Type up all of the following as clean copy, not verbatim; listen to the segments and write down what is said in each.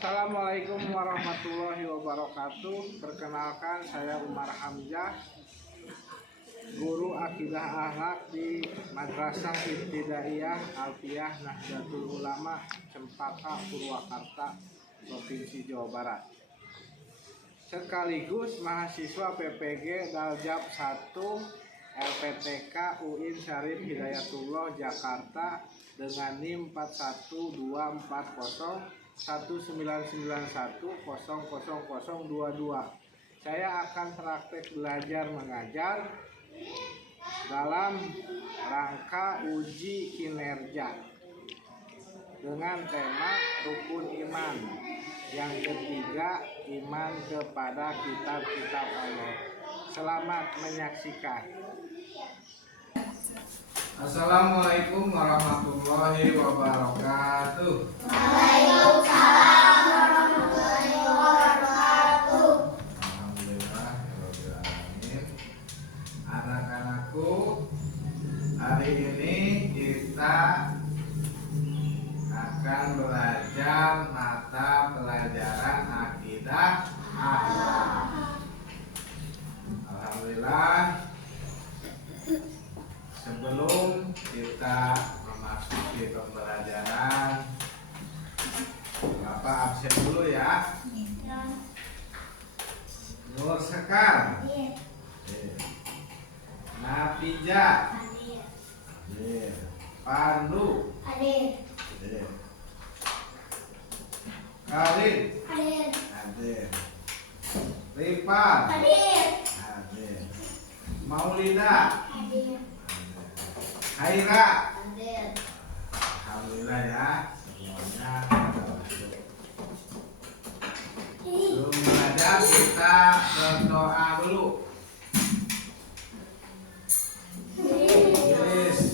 Assalamualaikum warahmatullahi wabarakatuh. Perkenalkan, saya Umar Hamzah, guru akidah akhlak di Madrasah Ibtidaiyah Alfiyah Nahdlatul Ulama Cempaka, Purwakarta, Provinsi Jawa Barat. Sekaligus mahasiswa PPG Daljab 1 LPTK UIN Syarif Hidayatullah Jakarta dengan NIM 41240199100022. Saya akan praktek belajar mengajar dalam rangka uji kinerja dengan tema rukun iman. Yang ketiga, iman kepada kitab-kitab Allah. Selamat menyaksikan. Assalamualaikum warahmatullahi wabarakatuh. Waalaikumsalam warahmatullahi wabarakatuh. Alhamdulillahirrahmanirrahim. Anak-anakku, hari ini kita akan belajar mata pelajaran akidah akhlak. Alhamdulillah. Sebelum kita memasuki pembelajaran, Bapak absen dulu ya. Nur Sekar, Napija, Pandu, Karin, hadir. Ripal, hadir. Maulida, Haira, alhamdulillah ya, semuanya masuk. Sebelum belajar kita berdoa dulu. Bismillahirrahmanirrahim.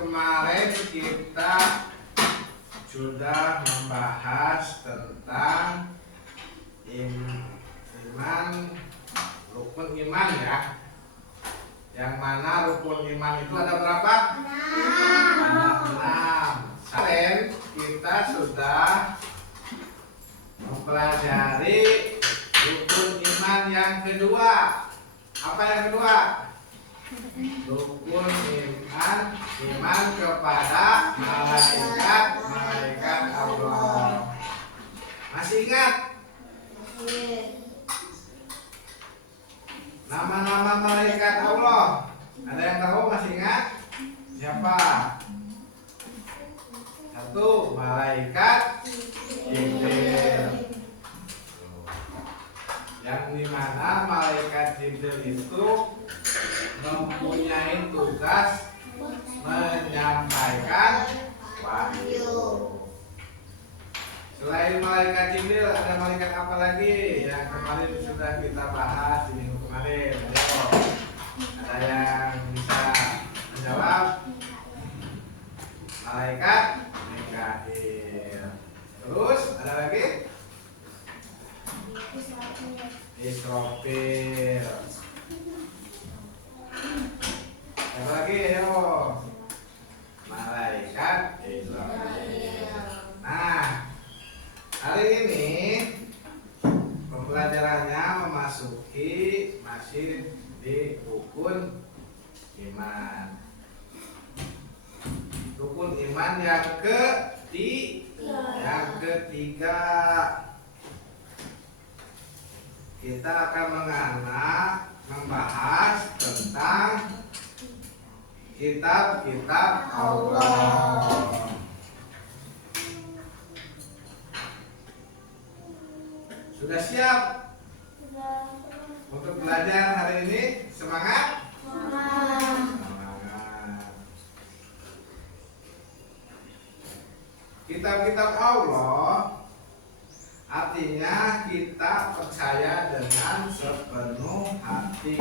Kemarin kita sudah membahas tentang iman, rukun iman ya. Yang mana rukun iman itu ada berapa? 6. Kemarin kita sudah mempelajari rukun iman yang kedua. Apa yang kedua? Rukun iman kepada malaikat Allah. Masih ingat? Nama-nama malaikat Allah. Ada yang tahu, masih ingat? Siapa? 1. Malaikat Jibril. Yang dimana malaikat Jibril itu mempunyai tugas menyampaikan wahyu. Selain malaikat Jibril, ada malaikat apa lagi yang kemarin sudah kita bahas di minggu kemarin? Ayo, ada yang bisa menjawab? Malaikat Mikail. Terus ada lagi? Israfil. Apa lagi? Ayo. Malaikat Israfil. Nah, hari ini pembelajarannya memasuki masih di rukun iman. Rukun Firman yang ketiga, kita akan membahas tentang kitab-kitab Allah. Sudah siap untuk belajar hari ini? Semangat? Kitab-kitab Allah artinya kita percaya dengan sepenuh hati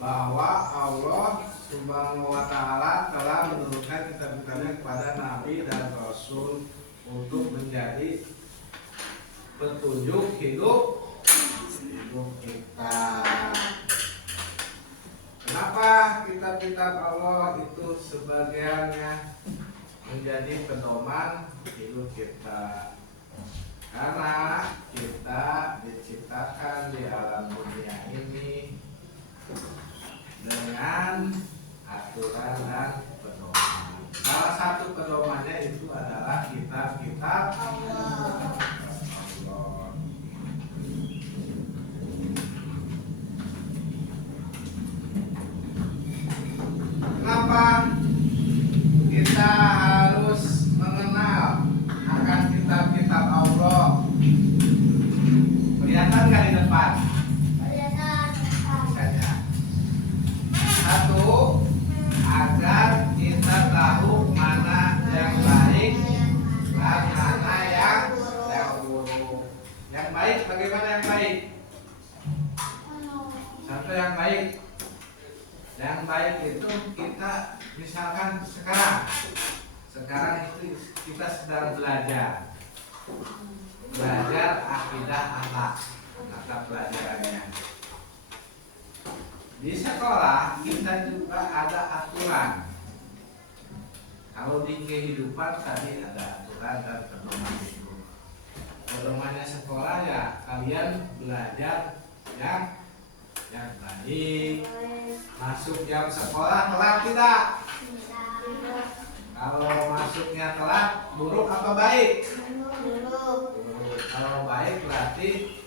bahwa Allah Subhanahu wa Ta'ala telah menurunkan kitab-kitabnya kepada Nabi dan Rasul untuk menjadi petunjuk hidup kita. Kenapa kitab-kitab Allah itu sebagiannya menjadi pedoman hidup kita? Karena kita diciptakan di alam dunia ini dengan aturan dan pedoman. Salah satu pedomannya itu adalah kitab-kitab Allah. Kenapa kita harus mengenal akan kitab-kitab Allah? Kelihatan nggak di depan? Misalnya, satu, agar kita tahu mana yang baik dan mana yang buruk. Yang baik bagaimana yang baik? Satu yang baik. Yang baik itu kita misalkan sekarang itu kita sedang belajar akidah akhlak, mata pelajarannya. Di sekolah kita juga ada aturan. Kalau di kehidupan tadi ada aturan dan pedoman hidup. Pedomannya sekolah ya kalian belajar yang baik. Masuk jam sekolah telat tidak? Kalau masuknya telat buruk apa baik? Buruk. Kalau baik berarti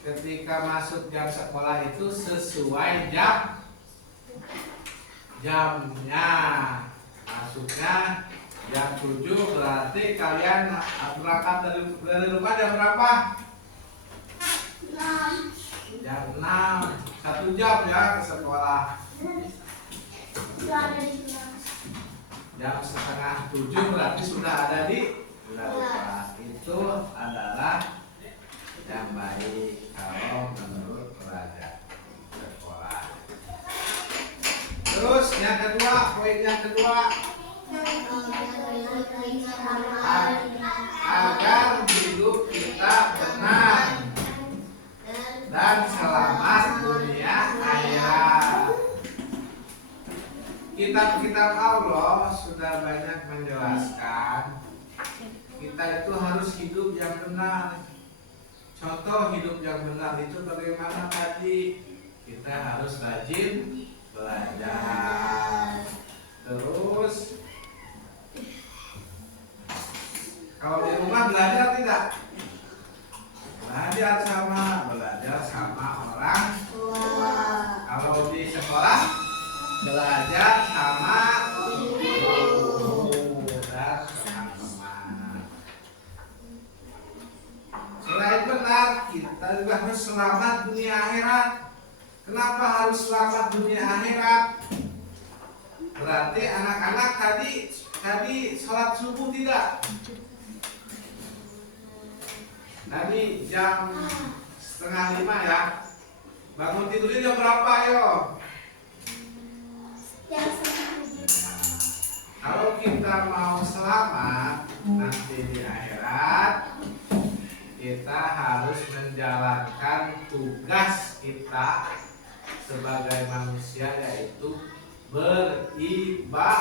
ketika masuk jam sekolah itu sesuai jamnya. Masuknya jam 7 berarti kalian berangkat dari rumah jam berapa? Jam 6. 1 jam ya ke sekolah. Jam setengah 7 berarti sudah ada di sekolah. Itu adalah yang baik kalau menurut pelajar sekolah. Terus yang kedua, poin yang kedua, agar hidup kita benar dan selamat dunia akhirat. Kitab-kitab Allah sudah banyak menjelaskan kita itu harus hidup yang benar. Contoh hidup yang benar itu bagaimana tadi? Kita harus rajin belajar. Terus kalau di rumah belajar tidak? Belajar sama orang tua. Kalau di sekolah belajar sama guru dan teman-teman. Selain benar, kita juga harus selamat dunia akhirat. Kenapa harus selamat dunia akhirat? Berarti anak-anak tadi sholat subuh tidak? Tadi jam 4:30 ya. Bangun tidurnya jam berapa yo? Kalau kita mau selamat nanti di akhirat, kita harus menjalankan tugas kita sebagai manusia, yaitu beribadah.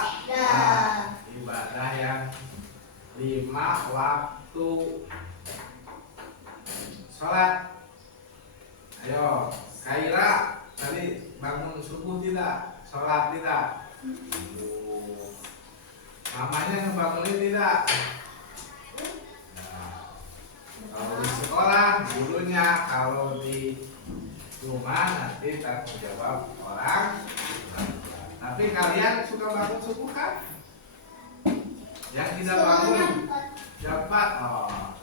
Ibadah yang 5 waktu. Sholat. Ayo, Kaira tadi bangun subuh tidak? Sholat tidak? mamanya ngebangunin tidak? Nah, kalau di sekolah gurunya, kalau di rumah nanti tanggung jawab orang. Tapi kalian suka bangun subuh kan? Yang tidak bangun jam 4, oh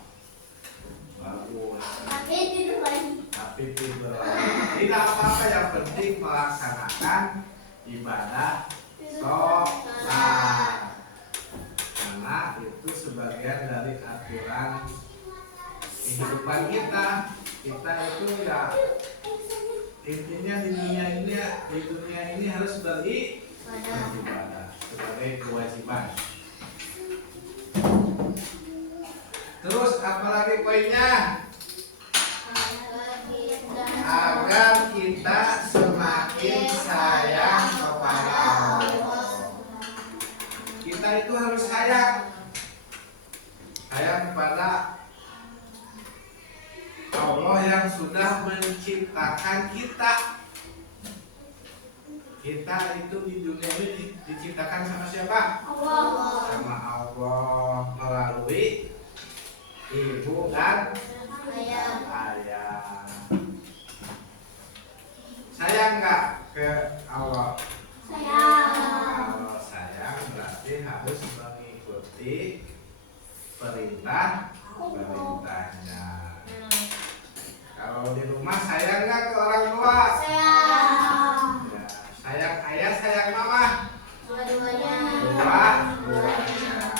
bagus. Tapi tidur lagi. Tapi tidur lagi. Tidak apa-apa, yang penting melaksanakan ibadah sholat. Karena itu sebagian dari aturan kehidupan kita. Kita itu ya intinya di dunia ini harus beribadah sebagai kewajiban. Terus apalagi poinnya? Agar kita semakin sayang kepada Allah. Kita itu harus sayang kepada Allah yang sudah menciptakan kita. Kita itu di dunia ini diciptakan sama siapa? Allah. Sama Allah melalui ibu dan ayah. Sayang nggak ke Allah? Sayang. Kalau sayang berarti harus mengikuti perintahnya. Kalau di rumah sayang nggak ke orang tua? Sayang. Ya, sayang ayah, sayang mama. Dua-duanya. Dua-duanya.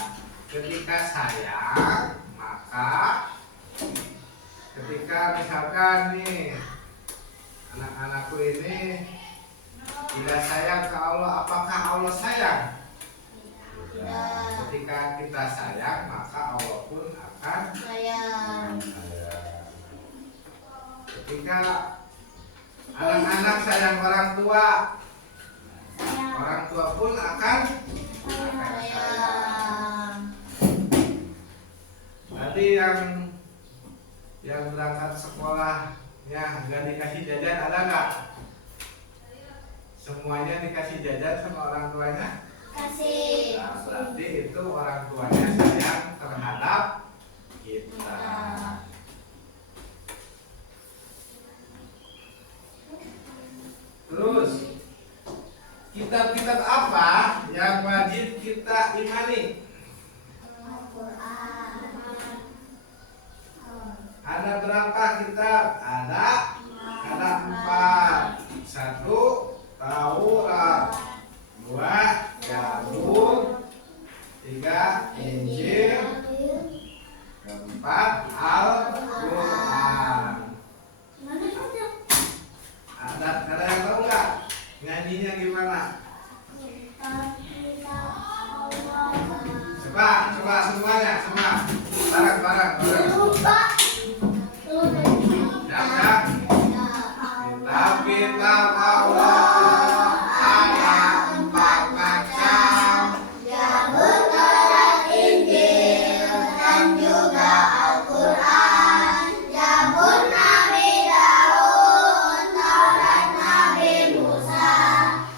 Ketika sayang, maka ketika misalkan nih anak-anakku ini tidak sayang ke Allah, apakah Allah sayang? Tidak. Ketika kita sayang, maka Allah pun akan sayang. Ketika anak-anak sayang orang tua, orang tua pun akan sayang. Tadi yang berangkat sekolahnya nggak dikasih jajan ada nggak? Semuanya dikasih jajan sama orang tuanya? Kasih. Nah, berarti itu orang tuanya sayang terhadap kita. Terus kitab-kitab apa yang wajib kita imani? Ada berapa kitab? Ada 4. 1 Taurat, 2 Zabur, 3 Injil, 4 Al-Quran. Ada yang tahu nggak nyanyinya gimana? Coba semuanya, semua bareng. Ya. Kitab Allah ada 4 macam. Zabur, Taurat, Injil, dan juga Al-Quran. Zabur Nabi Daud, Taurat Nabi Musa,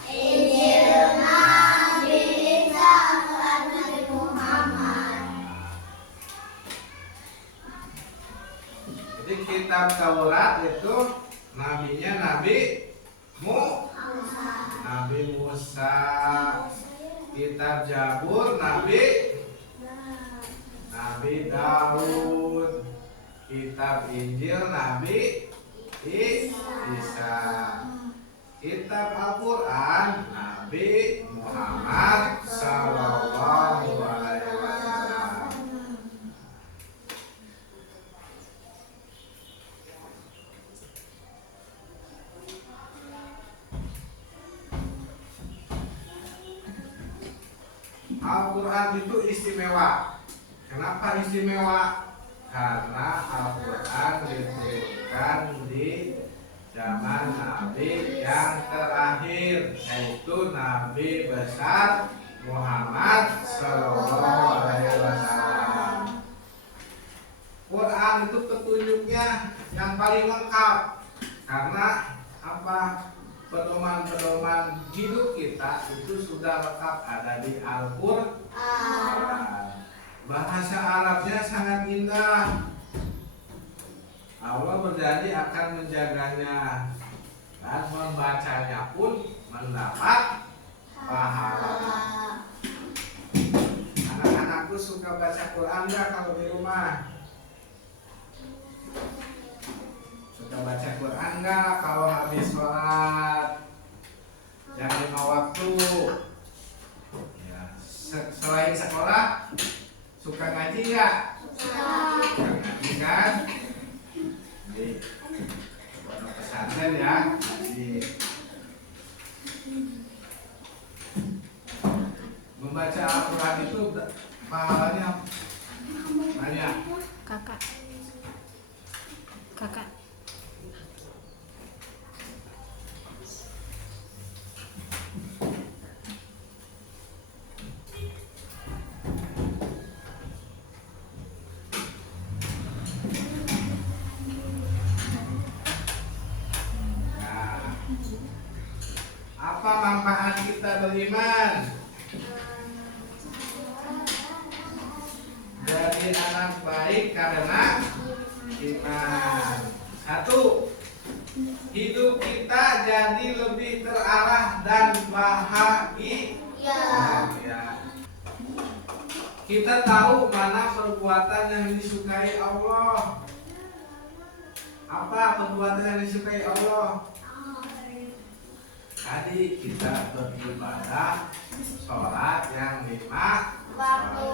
Injil Nabi Isa, Al-Quran Nabi Muhammad. Jadi kitab Taurat itu nabinya Nabi Musa. Kitab Zabur Nabi Daud. Kitab Injil Nabi Isa. Kitab Al-Quran Nabi Muhammad Sallallahu Alaihi Wasallam. Al-Quran itu istimewa. Kenapa istimewa? Karena Al-Quran diturunkan di zaman Nabi yang terakhir, yaitu Nabi besar Muhammad Sallallahu Alaihi Wasallam. Quran itu petunjuknya yang paling lengkap. Karena apa? Pedoman-pedoman hidup kita itu sudah lengkap ada di Al-Quran. suka baca Quran nggak kalau di rumah? Suka baca Quran nggak kalau habis sholat yang 5 waktu? Ya. Selain sekolah, suka ngaji nggak? Suka ngaji kan? Jadi pondok pesantren ya, ngaji. Membaca Al-Quran itu pahalanya banyak. Kakak. Nah, apa manfaat kita beriman? Jadi anak baik karena iman. 1. Hidup kita jadi lebih terarah dan bahagia. Kita tahu mana perbuatan yang disukai Allah. Apa perbuatan yang disukai Allah? Tadi kita beribadah, sholat yang 5 waktu,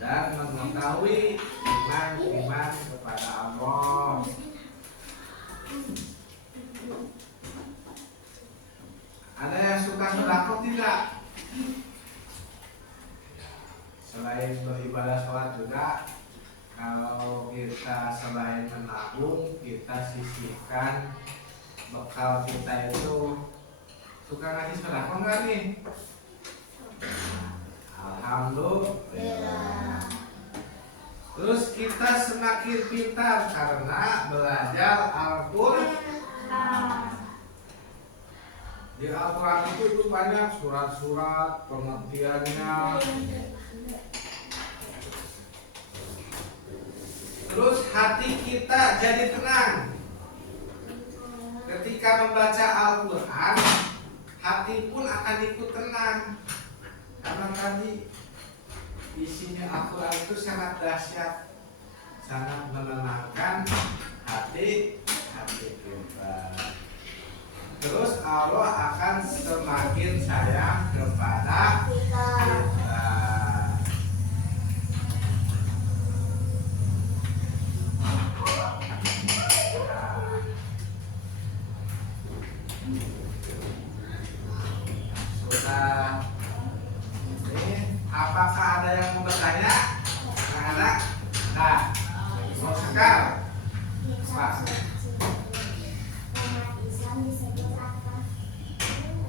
dan mengetahui iman kepada Allah. Ada yang suka sedekah tidak? Selain beribadah sholat juga, kalau kita selain menabung, kita sisihkan bekal kita itu. Suka ngasih sedekah enggak nih? Alhamdulillah. Terus kita semakin pintar karena belajar Al-Quran. Di Al-Quran itu banyak surat-surat pengertiannya. Terus hati kita jadi tenang. Ketika membaca Al-Quran, hati pun akan ikut tenang. Karena tadi isinya Al-Quran itu sangat dahsyat, sangat menenangkan hati kita. Terus Allah akan semakin sayang kepada kita. Sudah. Apakah ada yang mau bertanya? Anak-anak? Nah, mau sekar? Pak.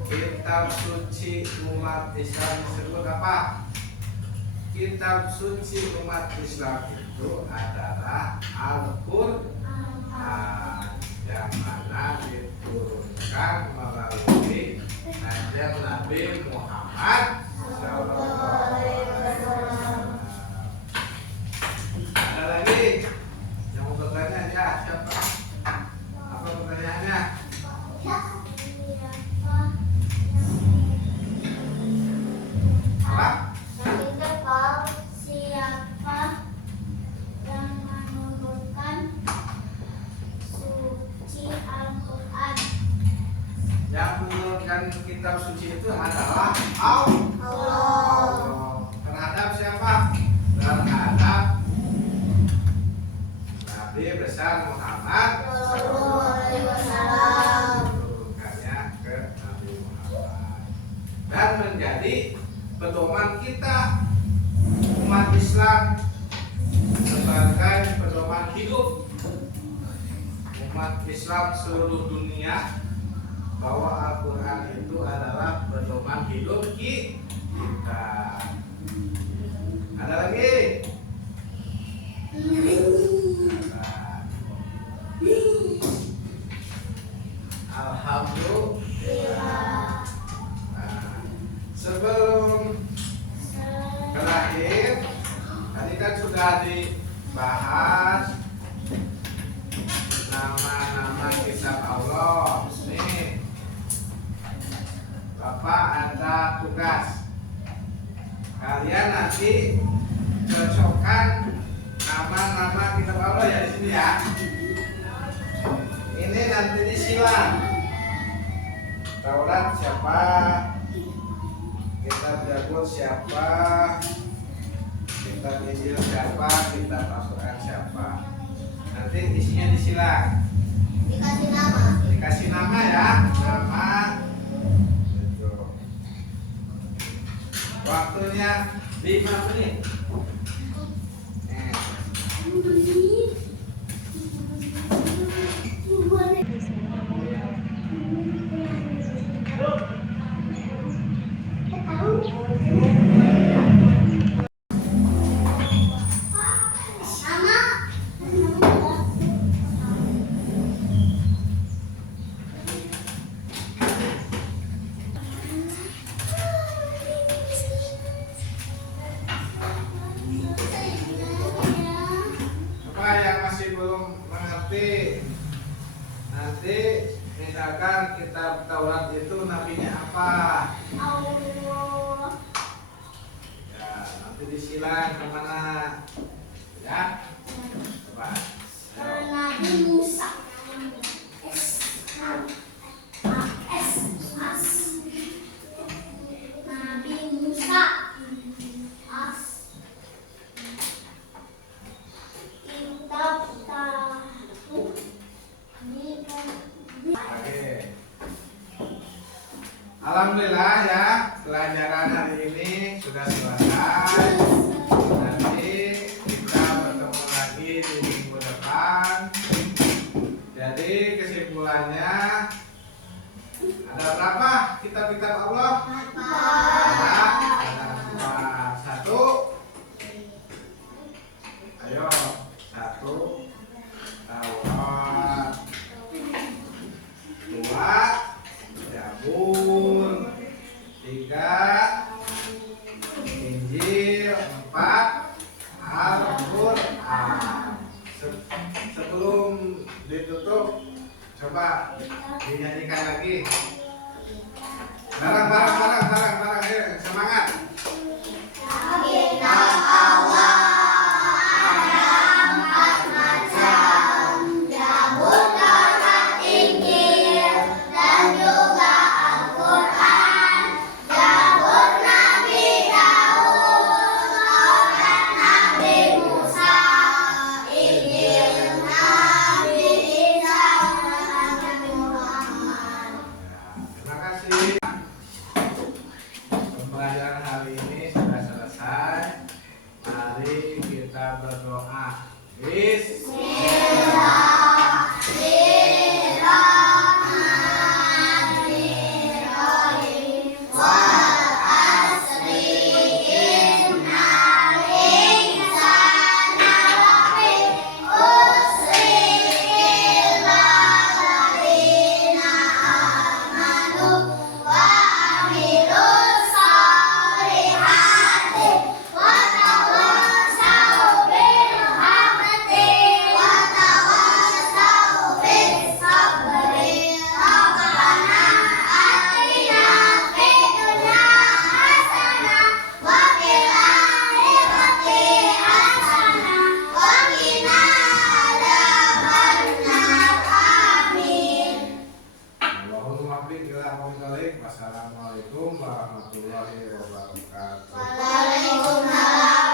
Kitab suci umat Islam disebut apa? Kitab suci umat Islam itu adalah Al-Quran, yang mana diturunkan melalui ajar Nabi Muhammad SAW. Ada lagi yang mau bertanya? Ya, siapa? Apa pertanyaannya? Apa? Siapa yang menurunkan suci Al-Quran? Yang menurunkan kitab suci itu adalah Allah. Terhadap siapa? Terhadap Nabi besar Muhammad SAW. Menurunkannya ke Nabi Muhammad dan menjadi pedoman kita umat Islam sebagai pedoman hidup umat Islam seluruh dunia, bahwa Al-Quran itu adalah pedoman hidup kita. Ada lagi? Alhamdulillah. Nah, sebelum terakhir, tadi kan sudah dibahas nama-nama kitab Allah. Nih, Bapak ada tugas. Kalian nanti cocokkan nama-nama kitab Allah ya di sini ya. Ini nanti disilang. Taurat siapa? Kitab Zabur siapa? Kitab Injil siapa? Kitab Al-Quran siapa? Nanti isinya disilang. Dikasih nama. Dikasih nama ya, nama. Betul. Waktunya 5 menit. Apa yang masih belum mengerti? Nanti misalkan kitab Taurat itu nabinya apa? Allah. Ya, nanti disilang kemana? Ya, coba. Ayo. Nabi Musa. Nabi Musa. Kitab Taurat. Oke. Alhamdulillah ya, pelajaran hari ini sudah selesai. Nanti kita bertemu lagi di minggu depan. Jadi kesimpulannya ada berapa kitab-kitab Allah? Ada dua. Satu. Ayo, satu. Taurat. Dua. Zabur. Tiga. Injil. Empat. Al-Quran. Sebelum ditutup, coba dinyanyikan lagi. Barang, ayo semangat. Kitab Allah ada 4 macam. Zabur, Taurat, Injil, dan juga Al-Quran. Zabur Nabi Daud, Taurat Nabi Musa, Injil Nabi Isa, Nabi Muhammad. Terima kasih. Pembelajaran hari ini sudah selesai. Mari kita berdoa. Bismillahirrahmanirrahim. Wal asri innal insana lafi khusri illa alladziina amanu wa amilus solihati wa tawassaw bil haqqi wa tawassaw bis sabri. Rabbana atina fid dunya hasanah wa fil akhirati hasanah wa qina adzabannar. Amin. Allahumma barik ila qawlik. Wassalamualaikum warahmatullahi wabarakatuh. Waalaikumsalam